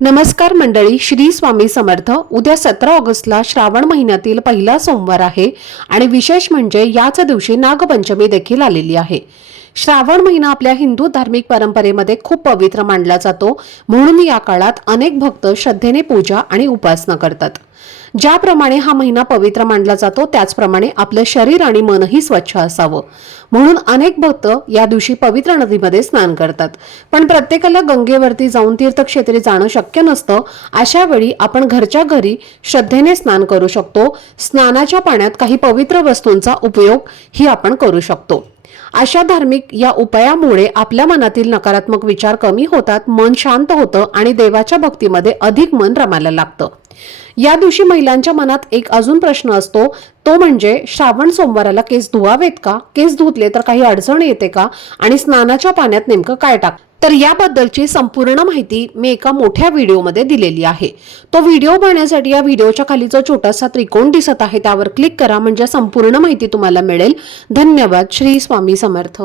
नमस्कार मंडळी, श्री स्वामी समर्थ। उद्या 17 ऑगस्टला श्रावण महिन्यातील पहिला सोमवार आहे आणि विशेष म्हणजे याच दिवशी नागपंचमी देखील आलेली आहे। श्रावण महिना आपल्या हिंदू धार्मिक परंपरेमध्ये खूप पवित्र मानला जातो, म्हणून या काळात अनेक भक्त श्रद्धेने पूजा आणि उपासना करतात। ज्याप्रमाणे हा महिना पवित्र मानला जातो त्याचप्रमाणे आपले शरीर आणि मनही स्वच्छ असावं म्हणून अनेक भक्त या दिवशी पवित्र नदीमध्ये स्नान करतात। पण प्रत्येकाला गंगेवरती जाऊन तीर्थक्षेत्री जाणं शक्य नसतं। अशा वेळी आपण घरच्या घरी श्रद्धेने स्नान करू शकतो। स्नानाच्या पाण्यात काही पवित्र वस्तूंचा उपयोग ही आपण करू शकतो। अशा धार्मिक या उपायामुळे आपल्या मनातील नकारात्मक विचार कमी होतात, मन शांत होतं आणि देवाच्या भक्तीमध्ये अधिक मन रमायला लागतं। या दिवशी महिलांच्या मनात एक अजून प्रश्न असतो, तो म्हणजे श्रावण सोमवाराला केस धुवावेत का, केस धुतले तर काही अडचण येते का आणि स्नानाच्या पाण्यात नेमकं काय तर याबद्दलची संपूर्ण माहिती मी एका मोठ्या व्हिडिओमध्ये दिलेली आहे। तो व्हिडिओ पाहण्यासाठी या व्हिडिओच्या खाली जो छोटासा त्रिकोण दिसत आहे त्यावर क्लिक करा, म्हणजे संपूर्ण माहिती तुम्हाला मिळेल। धन्यवाद। श्री स्वामी समर्थ।